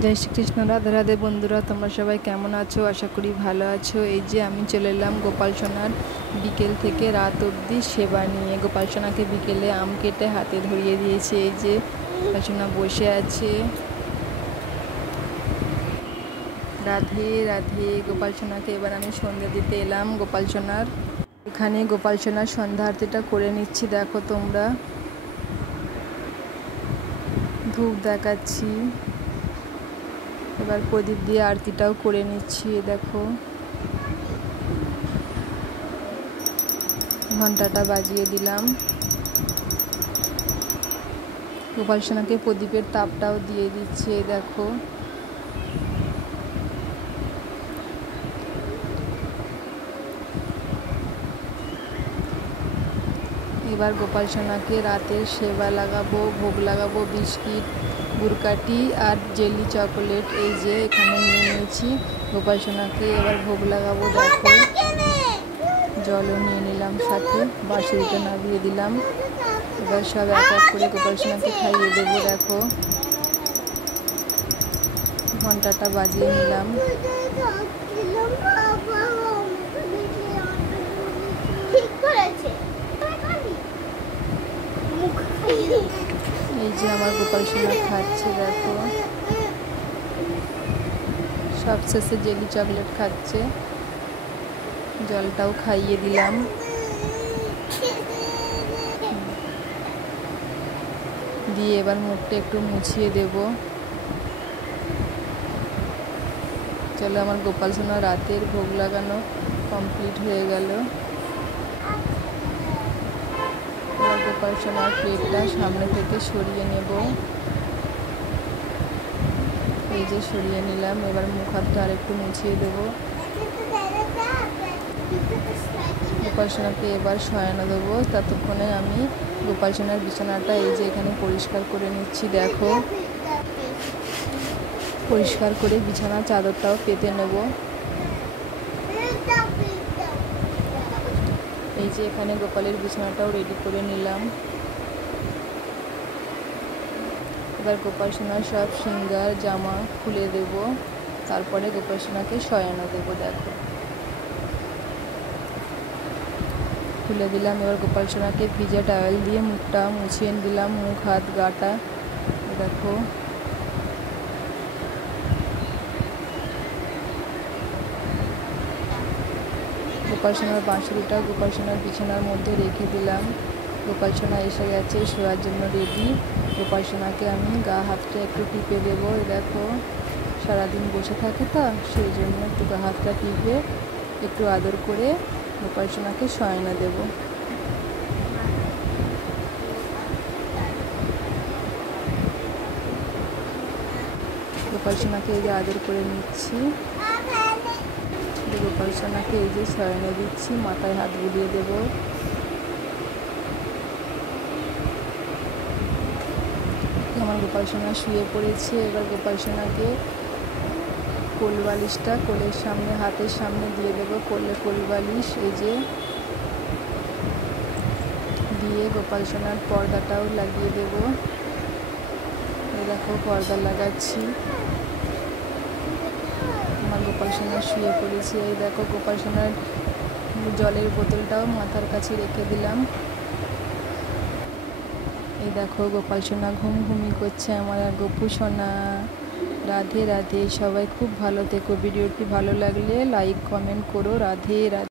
जय श्री कृष्ण। राधे राधे बंधुरा, तुम्हारा सबाई केमन आछो? आशा करी भालो आछो। এই যে আমি চলে এলাম গোপাল সোনার বিকেল থেকে রাত অবধি সেবা নিয়ে। গোপাল সোনাকে বিকেলে আম কেটে হাতে ধরিয়ে দিয়েছে। এই যে গোপাল সোনা বসে আছে। রাধে রাধে। গোপাল সোনাকে এবার আমি সন্ধ্যা দিতে এলাম। গোপাল সোনার এখানে গোপাল সোনার সন্ধ্যা আরতিটা করে নিচ্ছি। দেখো তোমরা, ধূপ দেখাচ্ছি, এবার প্রদীপ দিয়ে আরতিটাও করে নিচ্ছি। দেখো ঘন্টাটা বাজিয়ে দিলাম। গোপাল সোনাকে প্রদীপের তাপটাও দিয়ে দিচ্ছে। দেখো এবার গোপাল সোনাকে রাতের সেবা লাগাবো, ভোগ লাগাবো। বিস্কিট, গুড়কাঠি আর জেলি চকোলেট এই যে এখানে নিয়ে নিয়েছি। গোপাল সোনাকে এবার ভোগ লাগাবো। দেখো জলও নিয়ে নিলাম সাথে, বাঁশিটা নামিয়ে দিলাম। এবার সব এক এক করে গোপাল সোনাকে খাইয়ে দেবো। দেখো ঘন্টাটা বাজিয়ে নিলাম। এই যে আমার গোপাল সোনা খাচ্ছে। দেখো সব শেষে জেলি চকলেট খাচ্ছে। জলটাও খাইয়ে দিলাম। দিয়ে এবার মুখটা একটু মুছিয়ে দেব। চলো, আমার গোপাল সোনা রাতের ভোগ লাগানো কমপ্লিট হয়ে গেল। এবার গোপাল সোনার প্লেটটা সামনে থেকে সরিয়ে নেব। এই যে সরিয়ে নিলাম। এবার মুখ হাতটা আর একটু মুছিয়ে দেবো। গোপাল সোনাকে এবার শয়ানো দেবো। ততক্ষণে আমি গোপাল সোনার বিছানাটা এই যে এখানে পরিষ্কার করে নিচ্ছি। দেখো পরিষ্কার করে বিছানার চাদরটাও পেতে নেব। এই যে এখানে গোপালের বিছানাটাও রেডি করে নিলাম। এবার গোপাল সোনার সব সিঙ্গার জামা খুলে দেব। তারপরে গোপাল সোনাকে শয়ানো দেবো। দেখো খুলে দিলাম। এবার গোপাল সোনাকে ভিজা টাওয়েল দিয়ে মুখটা মুছিয়ে দিলাম, মুখ হাত গাটা। দেখো গোপাল সোনার বাঁশিটা গোপাল সোনার বিছানার মধ্যে রেখে দিলাম। গোপাল সোনা এসে গেছে শোয়ার জন্য রেডি। গোপাল সোনাকে আমি গা হাতটা একটু টিপে দেবো। দেখো সারাদিন বসে থাকে তো, সেই জন্য একটু গা হাতটা টিপে একটু আদর করে গোপাল সোনাকে শয়ানো দেবো। গোপাল সোনাকে এই যে আদর করে নিচ্ছি। গোপাল সোনাকে এই যে শয়ানো দিচ্ছি, মাথায় হাত বুলিয়ে দেব। আমার গোপাল সোনা শুয়ে পড়েছে। এবার গোপাল সোনাকে কোল বালিশটা কোলের সামনে, হাতের সামনে দিয়ে দেবো। কোলে কোল বালিশ এই যে দিয়ে গোপাল সোনার পর্দাটাও লাগিয়ে দেব। এই দেখো পর্দা লাগাচ্ছি। আমার গোপাল সোনা শুয়ে পড়েছে। এই দেখো গোপাল সোনার জলের বোতলটাও মাথার কাছে রেখে দিলাম। এই দেখো গোপাল সোনা ঘুমঘুমি করছে আমার গোপু সোনা। রাধে রাধে। সবাই খুব ভালো থেকো। ভিডিওটি ভালো লাগলে লাইক কমেন্ট করো। রাধে রাধে।